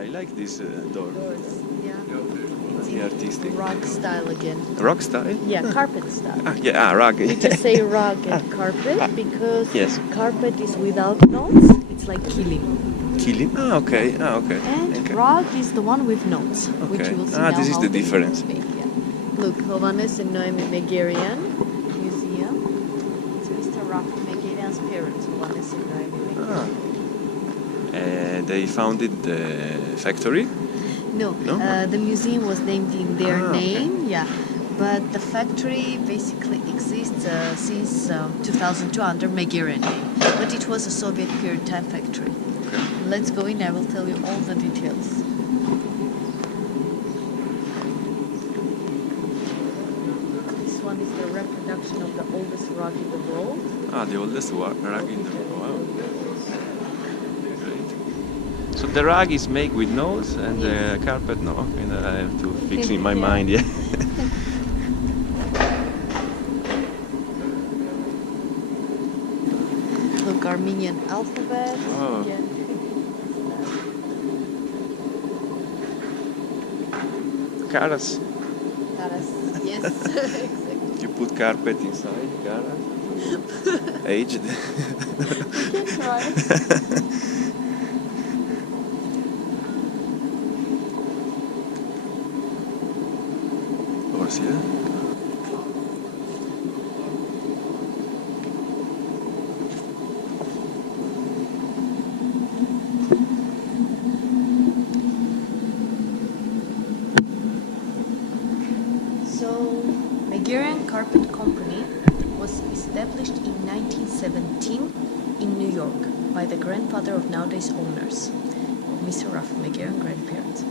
I like this door. Doors, yeah. Very artistic. Rug style again. Rock style? Yeah, carpet style. Rug. We just say rug and carpet because Yes. carpet is without notes. It's like kilim. Kilim? Okay. And Okay. rug is the one with notes, which Okay. you will see now This is how the they difference. make, yeah. Look, Hovhannes and Noemi Megerian Museum. It's Mr. Rafi Megerian's parents, Hovhannes and Noemi Megerian. They founded the factory? No, No? the museum was named in their Okay. name, yeah. But the factory basically exists since 2002 under Megerian name. But it was a Soviet period time factory. Okay. Let's go in, I will tell you all the details. This one is the reproduction of the oldest rug in the world. The oldest rug in the world. Wow. Great. So the rug is made with nose and the carpet no. And I have to fix in my Yeah. mind, yeah. Look, Armenian alphabet. Oh. Again. Karas. Taras. Yes, exactly. You put carpet inside, Karas. Aged. You can try. Of course, yeah. So, Megerian Carpet Company was established in 1917 in New York by the grandfather of nowadays owners, Mr. Rafi Megerian grandparents.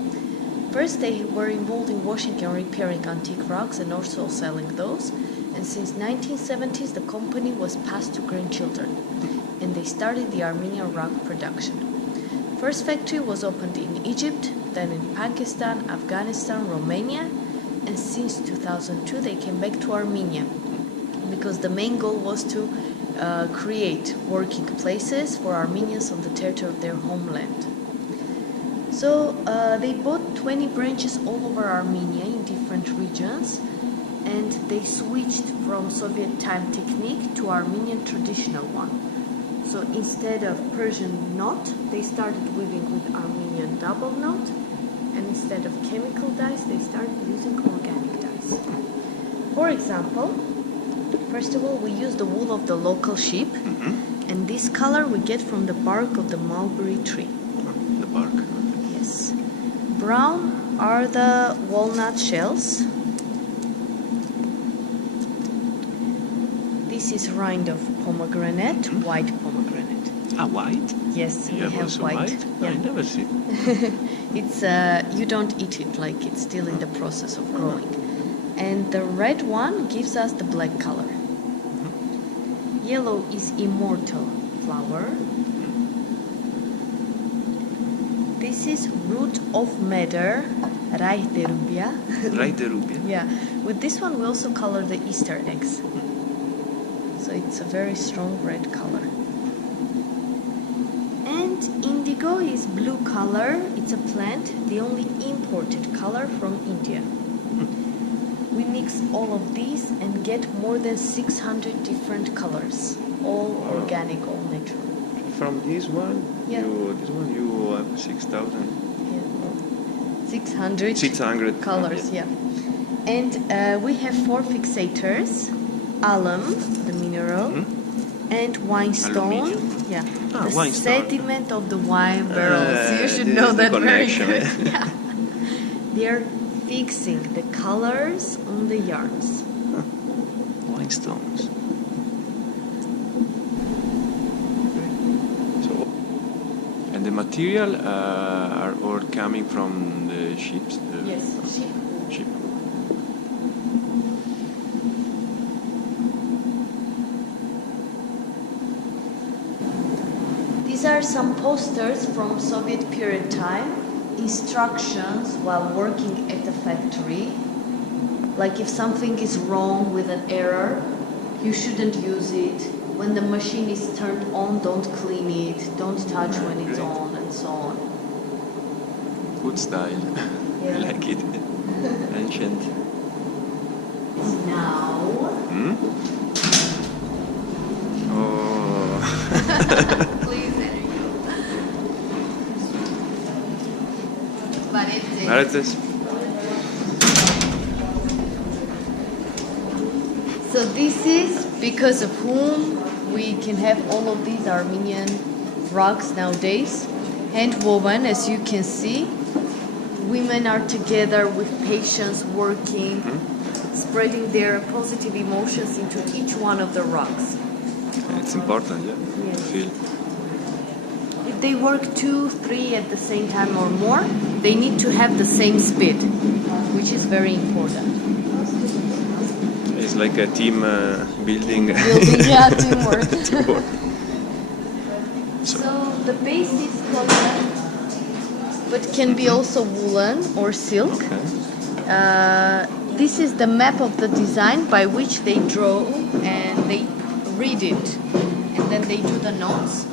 First, they were involved in washing and repairing antique rugs and also selling those. And since 1970s, the company was passed to grandchildren, and they started the Armenian rug production. First factory was opened in Egypt, then in Pakistan, Afghanistan, Romania, and since 2002 they came back to Armenia because the main goal was to create working places for Armenians on the territory of their homeland. So they bought 20 branches all over Armenia in different regions, and they switched from Soviet time technique to Armenian traditional one. So instead of Persian knot, they started weaving with Armenian double knot, and instead of chemical dyes, they started using organic dyes. For example, first of all, we use the wool of the local sheep, and this color we get from the bark of the mulberry tree. The bark. Yes. Brown are the walnut shells. This is rind of pomegranate, white pomegranate. White? Yes, we You have have also white. white? Yeah. I never see. It's you don't eat it, like it's still in the process of growing. And the red one gives us the black color. Yellow is immortal flower. This is root of madder, Rajderubia. Rajderubia. Yeah, with this one we also color the Easter eggs. So it's a very strong red color. And indigo is blue color. It's a plant, the only imported color from India. We mix all of these and get more than 600 different colors, all organic, all natural. From this one, Yeah. you have 6,000. Yeah. 600 600 colors, yeah. And we have 4 fixators: alum, the mineral, and whinstone. Aluminium. Yeah, the Whinstone. sediment of the wine barrels. You should this know is the that very connection. good. Yeah. They are fixing the colors on the yarns. Whinstones. So, and the material are all coming from the ships. Yes, sheep. Ship. These are some posters from Soviet period time, instructions while working at the factory. Like if something is wrong with an error, you shouldn't use it. When the machine is turned on, don't clean it, don't touch when it's on, and so on. Good style. Yeah. I like it. Ancient. Now, Oh. please enter you. Varieties. Varieties. So this is because of whom we can have all of these Armenian rugs nowadays. Hand woven, as you can see. Women are together with patience working, spreading their positive emotions into each one of the rugs. It's important, yeah, Yes. to feel. If they work 2, 3 at the same time or more, they need to have the same speed, which is very important. It's like a team building. Yeah, teamwork. Teamwork. So the base is cotton, but can be also woolen or silk. Okay. This is the map of the design by which they draw and they read it, and then they do the notes.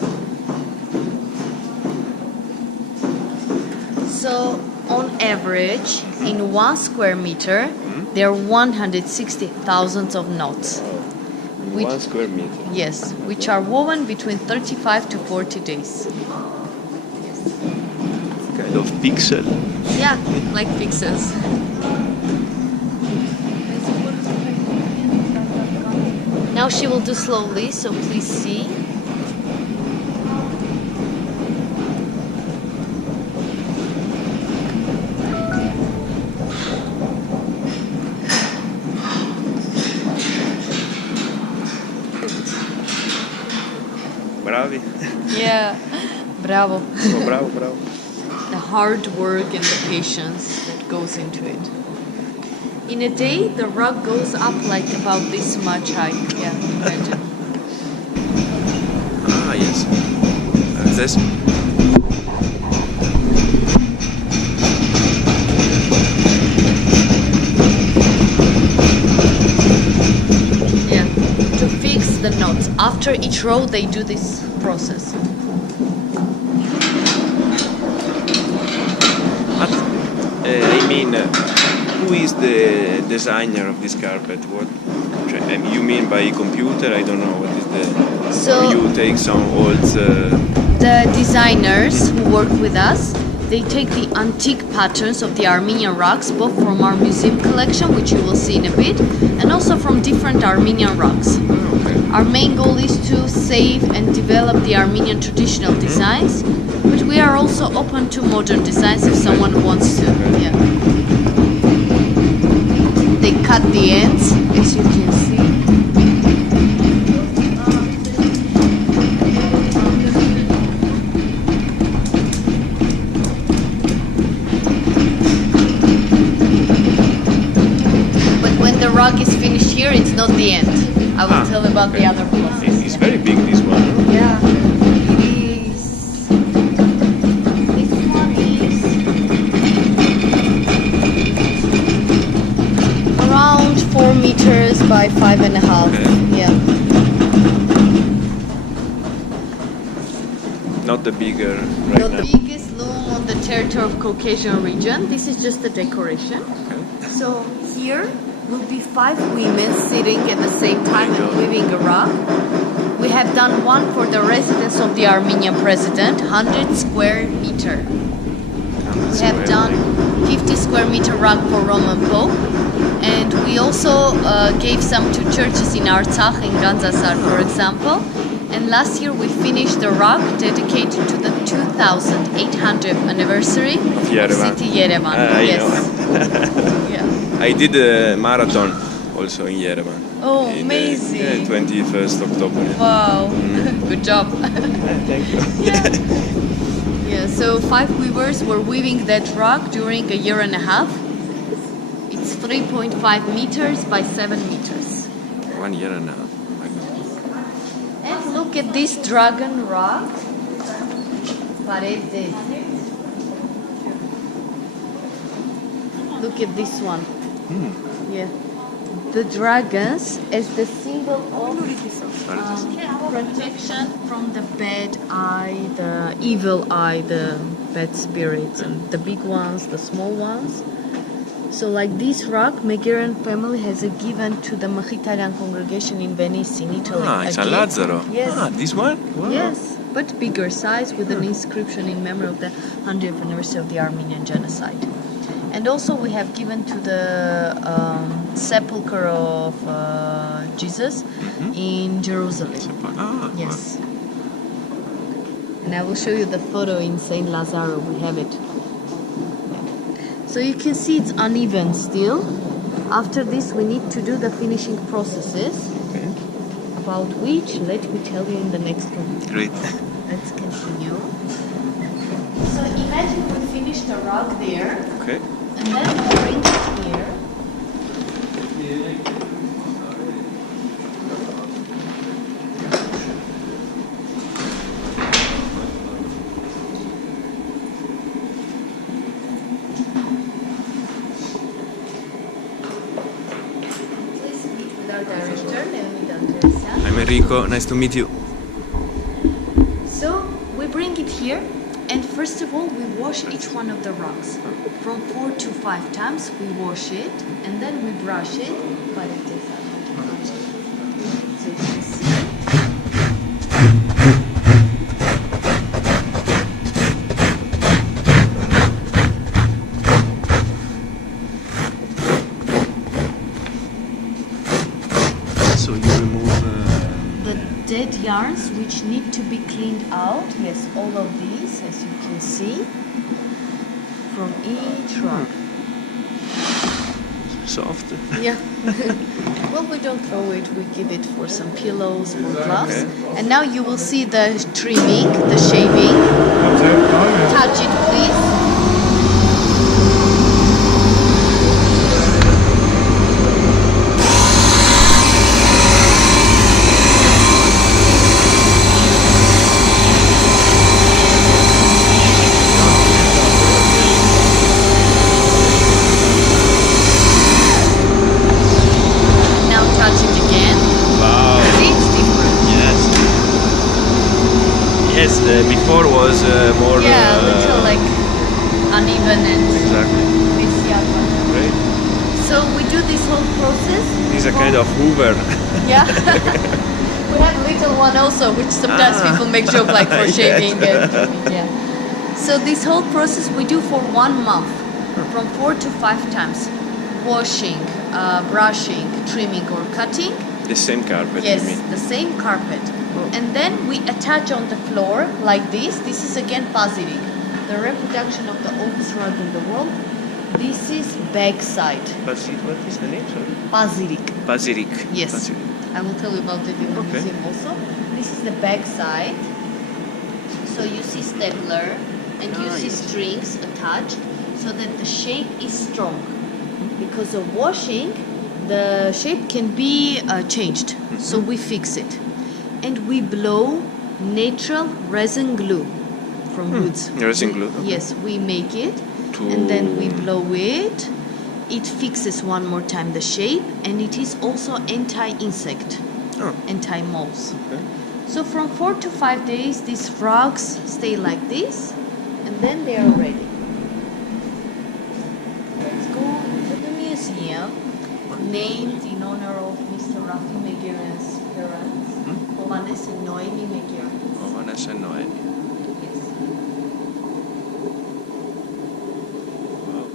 So on average, in 1 square meter, there are 160,000 of knots. Which- 1 square meter. Yes, which are woven between 35 to 40 days. Kind of pixel. Yeah, like pixels. Now she will do slowly, so please see. Bravi. Yeah, bravo. Oh, bravo, bravo. The hard work and the patience that goes into it. In a day, the rug goes up like about this much height. Yeah, imagine. Ah, yes. This. Yeah, to fix the knots. After each row, they do this process. But, I mean, who is the designer of this carpet? What you mean by computer? I don't know what is the. So- or you take some old. The designers who work with us, they take the antique patterns of the Armenian rugs, both from our museum collection, which you will see in a bit, and also from different Armenian rugs. Okay. Our main goal is to save and develop the Armenian traditional designs, but we are also open to modern designs if someone wants to. Yeah. They cut the ends, as you can see. But when the rug is finished here, it's not the end. I will tell about the other process. It's very big, this one. Yeah, it is. This one is around 4 meters by 5.5. Okay. Yeah. Not the bigger right The now. biggest loom on the territory of Caucasian region. This is just a decoration. Okay. So here will be 5 women sitting at the same time and weaving a rug. We have done one for the residence of the Armenian president, 100 square meter. We have done 50 square meter rug for Roman Pope, and we also gave some to churches in Artsakh, in Gandzasar, for example. And last year we finished the rug dedicated to the 2800th anniversary of Yerevan. city Yerevan. I Yes. know. Yeah. I did a marathon also in Yerevan. Oh, In amazing. 21st October. Wow. Good job. Thank you. Yeah, so 5 weavers were weaving that rug during a year and a half. It's 3.5 meters by 7 meters. 1 year and a half. Oh my God. And look at this dragon rug. Paredes. Look at this one. Yeah. The dragons as the symbol of What is this? Protection from the bad eye, the evil eye, the bad spirits, and the big ones, the small ones. So like this rug, Megerian family has given to the Italian congregation in Venice, in Italy. Ah, it's a Again. Lazzaro. Yes. Ah, this one? Wow. Yes, but bigger size with an inscription in memory of the 100th anniversary of the Armenian genocide. And also we have given to the sepulchre of Jesus in Jerusalem. Ah, Yes. And I will show you the photo in Saint Lazaro. We have it. So you can see it's uneven still. After this, we need to do the finishing processes. Okay. About which, let me tell you in the next one. Great. Let's continue. So imagine we finish the rug there, Okay. and then we bring it here. Please meet with our director, Naomi Danteresa. I'm Enrico. Nice to meet you. So we bring it here, and first of all we wash each one of the rugs. From 4 to 5 times we wash it, and then we brush it. So you can see. So you remove. The dead yarns which need to be cleaned out. Yes, all of these, as you can see, from each rug. Soft. Yeah. Well, we don't throw it. We give it for some pillows, for gloves. And now you will see the trimming, the shaving. Touch it, please. Now touch it again. Wow. See, it's different. Yes. Yes. Before was more. Yeah, a little like uneven and Exactly. messy. Great. So we do this whole process. This is a kind of Hoover. Yeah. We have a little one also, which sometimes Ah. people make joke like for Yes. shaving. Yeah. So this whole process we do for 1 month, from 4 to 5 times. Washing, brushing, trimming or cutting. The same carpet. Yes, You mean? the same carpet. And then we attach on the floor like this. This is again Pazirik, the reproduction of the oldest rug in the world. This is backside. What is the name? Sorry. Pazirik. Bazirik. Yes. Bazirik. I will tell you about it in the Okay. museum also. This is the back side. So you see stapler and you see Yes. strings attached so that the shape is strong. Because of washing, the shape can be changed. So we fix it. And we blow natural resin glue from woods. Resin glue, okay. Yes, we make it. To- And then we blow it. It fixes one more time the shape, and it is also anti-insect, Oh. anti-moths. Okay. So from 4 to 5 days, these rugs stay like this, and then they are ready. Let's go to the museum, named in honor of Mr. Rafi Megerian's parents, Ovanes and Noemi Megerian. Oh, Vanessa and Noemi. Yes. Wow.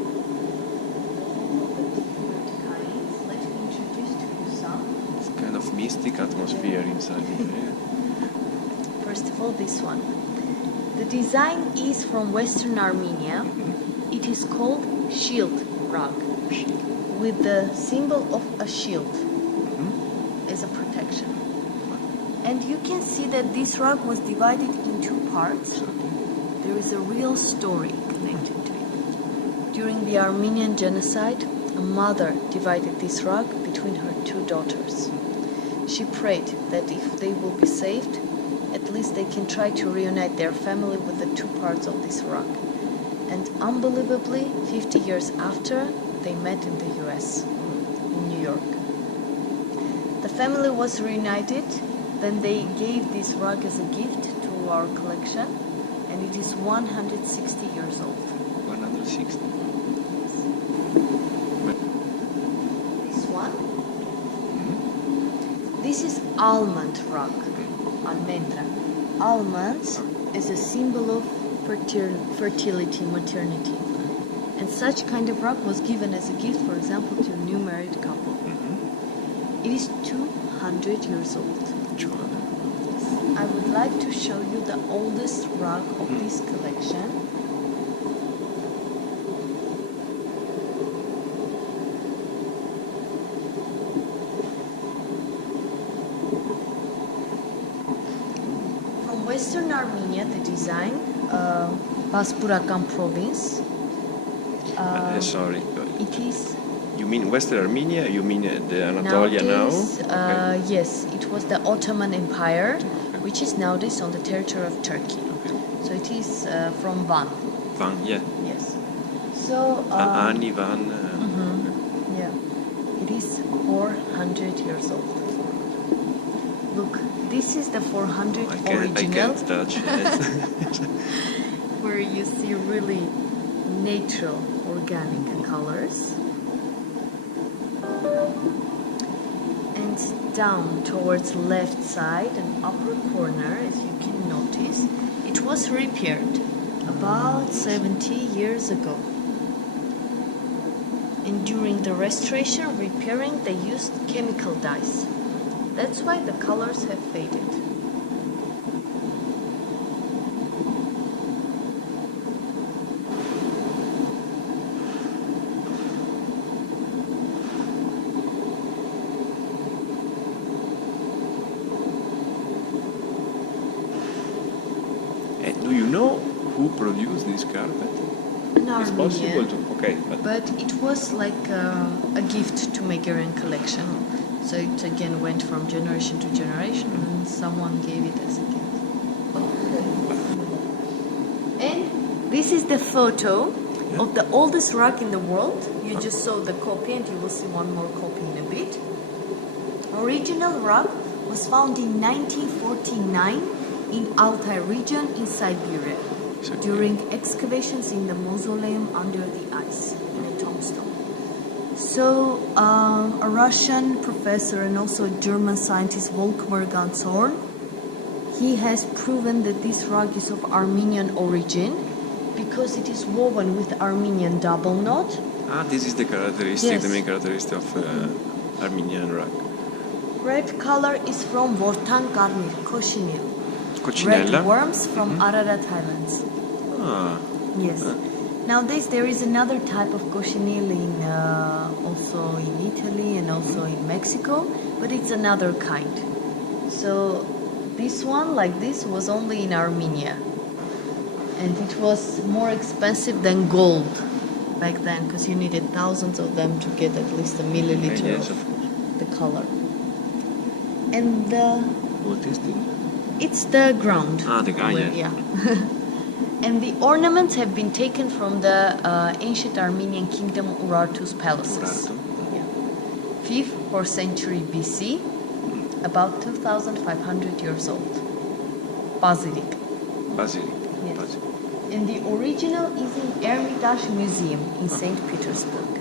Let me introduce to you some. It's kind of mystic atmosphere inside here. First of all, this one. The design is from Western Armenia. It is called shield rug, with the symbol of a shield as a protection. And you can see that this rug was divided in 2 parts. There is a real story connected to it. During the Armenian genocide, a mother divided this rug between her 2 daughters. She prayed that if they will be saved, at least they can try to reunite their family with the 2 parts of this rug. And unbelievably, 50 years after, they met in the US, in New York. The family was reunited, Then they gave this rug as a gift to our collection, and it is 160 years old. 160. This one. This is almond rug, almendra. Almonds is a symbol of fertility, maternity. And such kind of rug was given as a gift, for example, to a new married couple. It is 200 years old. I would like to show you the oldest rug of this collection. From Western Armenia, the design, Baspurakan province. Sorry. It is. You mean Western Armenia? You mean the Anatolia nowadays, now? Okay. Yes, it was the Ottoman Empire, which is nowadays on the territory of Turkey. Okay. So it is from Van. Van, yeah. Yes. So. Ani Van. Yeah. It is 400 years old. Look, this is the 400 original. I can't touch it. Where you see really natural, organic colors. And down towards left side and upper corner, as you can notice, it was repaired about 70 years ago. And during the restoration, repairing, they used chemical dyes. That's why the colors have faded. Do you know who produced this carpet? It's possible to. Okay, but it was like a gift to Megerian collection. So it again went from generation to generation, and someone gave it as a gift. And this is the photo of the oldest rug in the world. You just saw the copy, and you will see one more copy in a bit. Original rug was found in 1949 in Altai region in Siberia during excavations in the mausoleum under the ice in a tombstone. So a Russian professor and also a German scientist, Volkmar Ganzhorn, he has proven that this rug is of Armenian origin because it is woven with Armenian double knot. This is the characteristic, the main characteristic of Armenian rug. Red color is from Vortan Karmir, Cochinille. Cochinella? Red worms from Ararat Highlands. Yes. Nowadays there is another type of cochineal also in Italy and also in Mexico, but it's another kind. So this one, like this, was only in Armenia, and it was more expensive than gold back then because you needed thousands of them to get at least a milliliter of the color. And what is this? It's the ground. The ground. Yeah. And the ornaments have been taken from the ancient Armenian kingdom Urartu's palaces. Yeah. 5th or 4th century BC, about 2,500 years old. Basilic. Basilic. Yes. Basilic. And the original is in Hermitage Museum in St. Petersburg.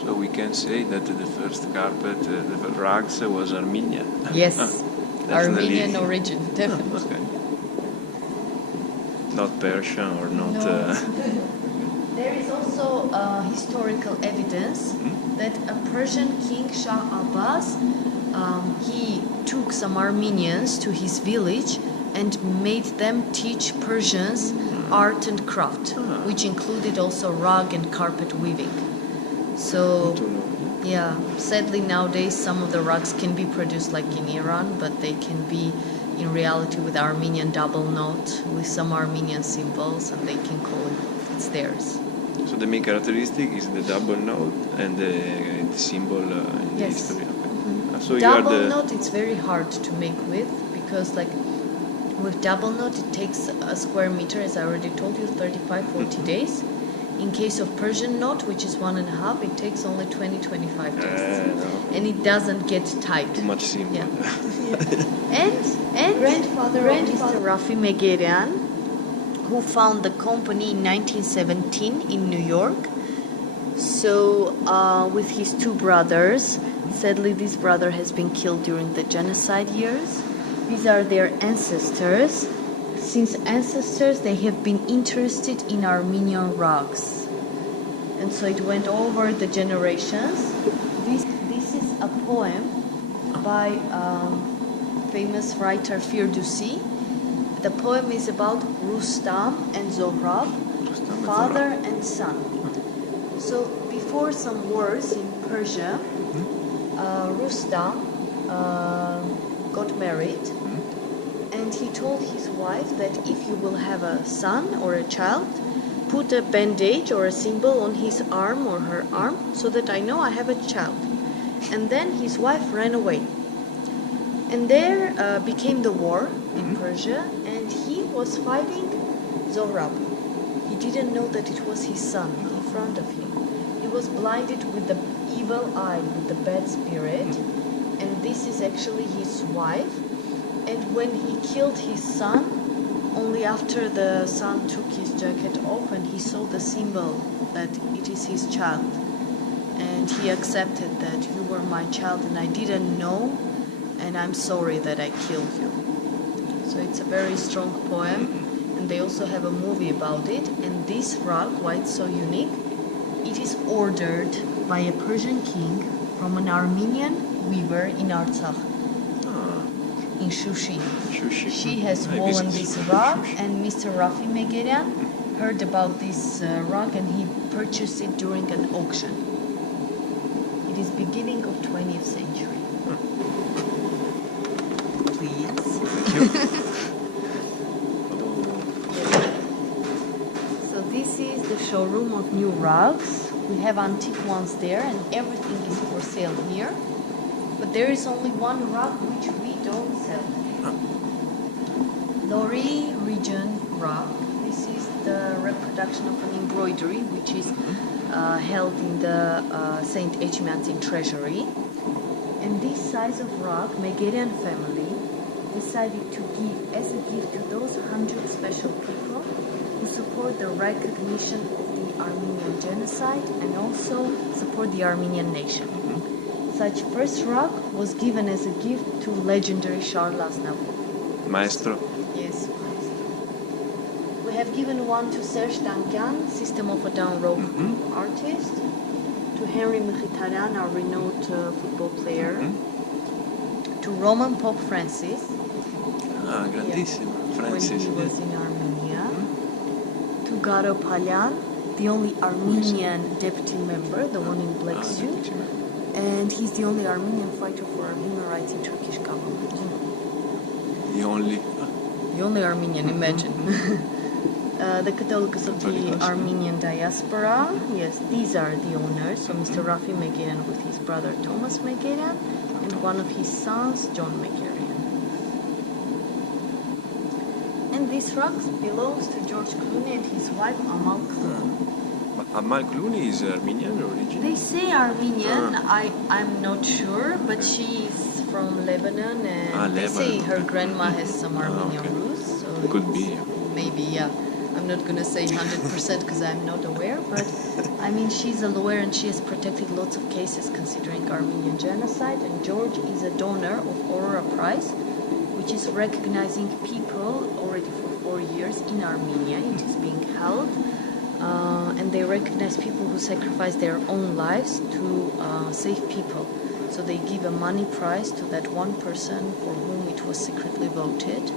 So we can say that the first carpet, the rugs, was Armenia. Yes, Armenian origin, definitely. Okay. Not Persian or not. No. There is also historical evidence that a Persian king, Shah Abbas, he took some Armenians to his village and made them teach Persians art and craft, which included also rug and carpet weaving. So, yeah, sadly nowadays some of the rugs can be produced like in Iran, but they can be in reality with Armenian double knot, with some Armenian symbols, and they can call it, it's theirs. So the main characteristic is the double knot and the symbol in the history. Okay. So double knot, it's very hard to make with, because like with double knot it takes a square meter, as I already told you, 35-40 days. In case of Persian knot, which is 1.5, it takes only 20-25 days. No. And it doesn't get tight. Too much simple. Yeah. And grandfather Mr. Rafi Megerian, who found the company in 1917 in New York. So with his two brothers, sadly this brother has been killed during the genocide years. These are their ancestors. Since ancestors, they have been interested in Armenian rugs. And so it went over the generations. This is a poem by famous writer Firdousi. The poem is about Rustam and Zohrab, father and son. So before some wars in Persia, Rustam got married, and he told his wife that if you will have a son or a child, put a bandage or a symbol on his arm or her arm so that I know I have a child. And then his wife ran away. And there became the war in Persia, and he was fighting Zohrab. He didn't know that it was his son in front of him. He was blinded with the evil eye, with the bad spirit, and this is actually his wife. And when he killed his son, only after the son took his jacket off and he saw the symbol that it is his child. And he accepted that you were my child and I didn't know, and I'm sorry that I killed you. So it's a very strong poem, and they also have a movie about it. And this rug, why it's so unique, it is ordered by a Persian king from an Armenian weaver in Artsakh, in Shushi. She has woven this rug, and Mr. Rafi Megerian heard about this rug and he purchased it during an auction. It is beginning of 20th century. Please. So this is the showroom of new rugs. We have antique ones there and everything is for sale here. But there is only one rug which we don't sell. Lori region rug. This is the reproduction of an embroidery which is held in the St. Echimantzin treasury. And this size of rug, Megerian family decided to give as a gift to those 100 special people who support the recognition of the Armenian genocide and also support the Armenian nation. Such first rug was given as a gift to legendary Charles Aznavour. Maestro. Yes, maestro. We have given one to Serge Tankian, System of a Down rope artist, to Henry Mkhitaryan, our renowned football player, to Roman Pope Francis, Grandissimo. Francis. when he was in Armenia, to Garo Palyan, the only Armenian deputy member, the one in black suit, and he's the only Armenian fighter for human rights in Turkish government. The only. The only Armenian, imagine. The Catholics of the Armenian diaspora, yes, these are the owners. So Mr. Rafi Megerian with his brother Thomas Megerian and one of his sons, John Megerian. And this rug belongs to George Clooney and his wife Amal Clooney. Amal Clooney is Armenian origin? They say Armenian, I'm not sure, but she's from Lebanon and they say her grandma has some Armenian roots. So Could be. Maybe, yeah. I'm not going to say 100% because I'm not aware, but I mean, she's a lawyer and she has protected lots of cases considering Armenian genocide, and George is a donor of Aurora Prize, which is recognizing people already for 4 years in Armenia. It is being held, and they recognize people who sacrifice their own lives to save people. So they give a money prize to that one person for whom it was secretly voted.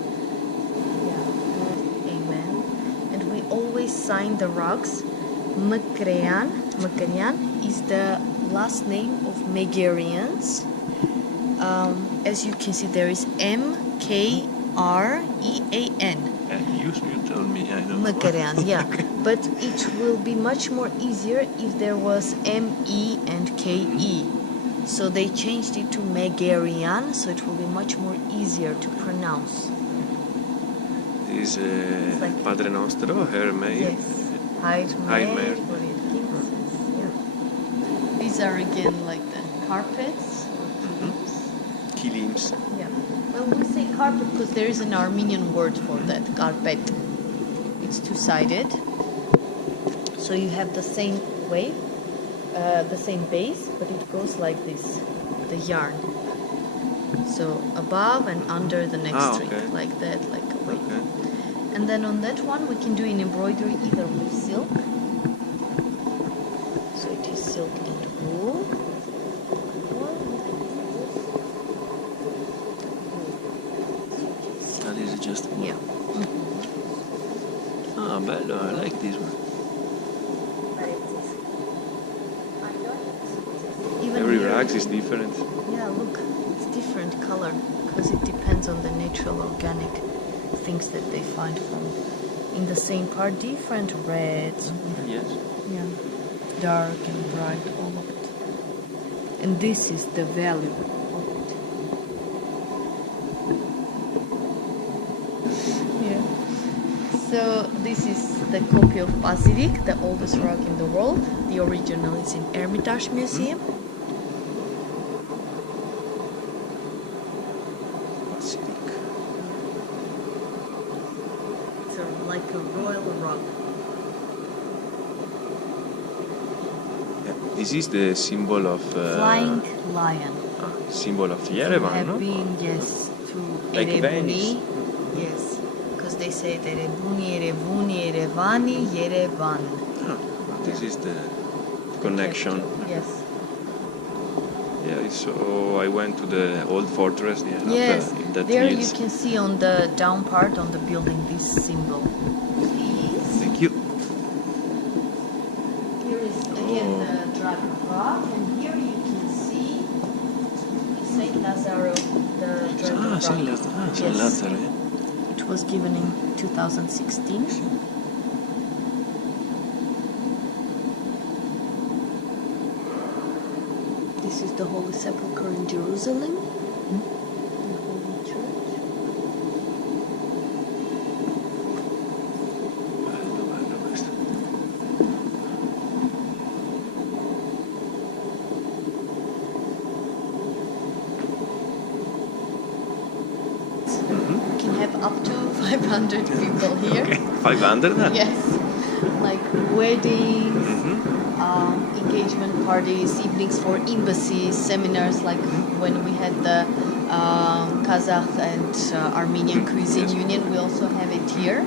Always sign the rugs. Megerian is the last name of Megerians. As you can see, there is Mkrean. You told me, I know. Megerian, yeah. But it will be much more easier if there was ME and KE. So they changed it to Megerian, so it will be much more easier to pronounce. Is like Padre Nostro, her maid? Yes. handmade. Yeah. These are again like the carpets. Kilims. Yeah. Well, we say carpet because there is an Armenian word for that, carpet. It's two-sided. So you have the same way, the same base, but it goes like this, the yarn. So above and under the next string, like that, like a way. Okay. And then on that one we can do an embroidery either with silk. So it is silk and wool. And this is just wool. Yeah. Ah, bello, I like this one. Even Every here, rag is different. yeah, look, it's different color because it depends on the natural organic things that they find from in the same part, different reds. Yes. Yeah, dark and bright, all of it. And this is the value of it. Yeah. So this is the copy of Basilic, the oldest rug in the world. The original is in Hermitage Museum. Basilic. It's like a royal rug. Yeah. This is the symbol of Flying lion. symbol of We Yerevan, have no? been, yes, to Like Erevuni. Venice. Yes, because they say that Erevuni, Erevuni, Erevani, Yerevan. Ah, this is the connection. Yes. Yeah, so I went to the old fortress. Yeah, Yes, in that there hills. you can see on the down part on the building this symbol. Please. Thank you. Here is again the dragon rock, and here you can see Saint Lazaro, the dragon rock. Saint Yes. Lazzaro. Yeah. It was given in 2016. This is the Holy Sepulchre in Jerusalem. The Holy Church. Bello, bello questo. You can have up to 500 people here. Okay, 500 then? Yes, like weddings, engagement parties, evenings for embassies, seminars, like when we had the Kazakh and Armenian Cuisine Union, we also have it here.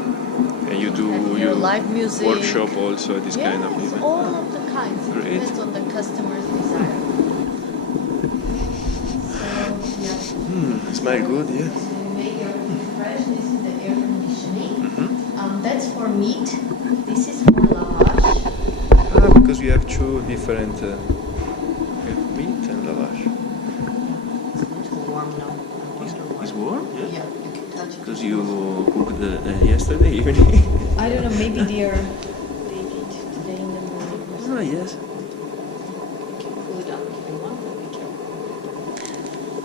And you do Have here live music. workshop also, this Yes, kind of event? all of the kinds. It Great. depends on the customer's desire. So, yeah. Smell good, yeah. So we make everything fresh. This is the air conditioning. That's for meat. This is for lavash. Because we have two different meat and lavash. It's a little warm now. I wonder why. It's warm? Yeah, you can touch it. Because you cooked yesterday evening. I don't know, maybe they did today in the morning or something. Ah, yes. You can pull it up if you want, but be careful.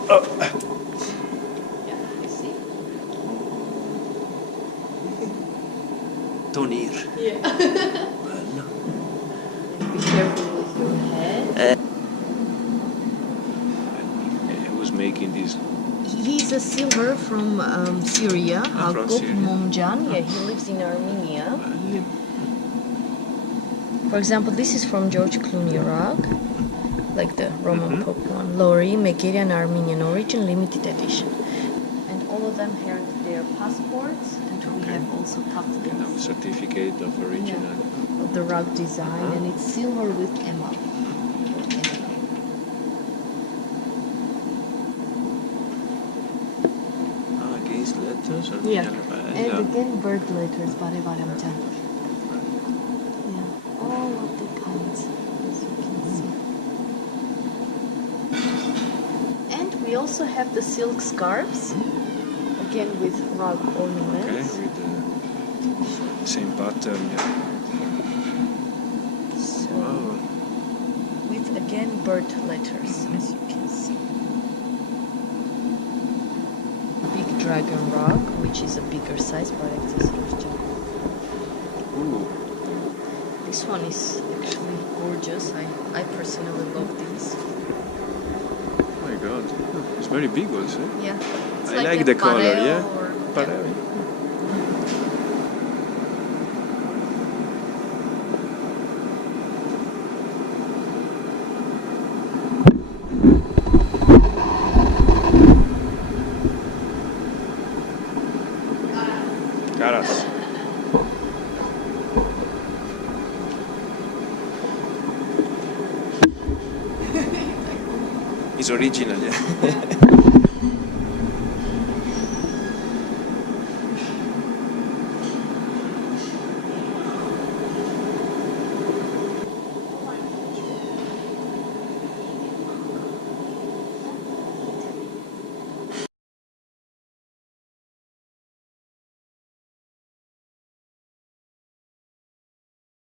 Oh. Yeah, you see? Tonir. Yeah. Bello. Be careful with your head. Who's making this? He's a silver from Syria, from Hakop Syria. Momjan. Yeah, he lives in Armenia. For example, this is from George Clooney rug, like the Roman Pope one. Lori, Megerian Armenian origin, limited edition. And all of them have their passports, and we have also couplets Certificate of original. of the rug design, and it's silver with emerald. Against letters or Yeah, bello. and again bird letters, Barevaramjan. Yeah, all of the kinds, as you can see. And we also have the silk scarves, again with rug Okay, ornaments. with the same pattern. Yeah. So, Wow. with again bird letters, as you can see. Big dragon rug, which is a bigger size, but it's a Ooh. This one is actually gorgeous. I personally love these. Oh my god, it's very big also. Yeah. It's I like a the color, pareo yeah. or- Pareo. Caras. It's original, yeah.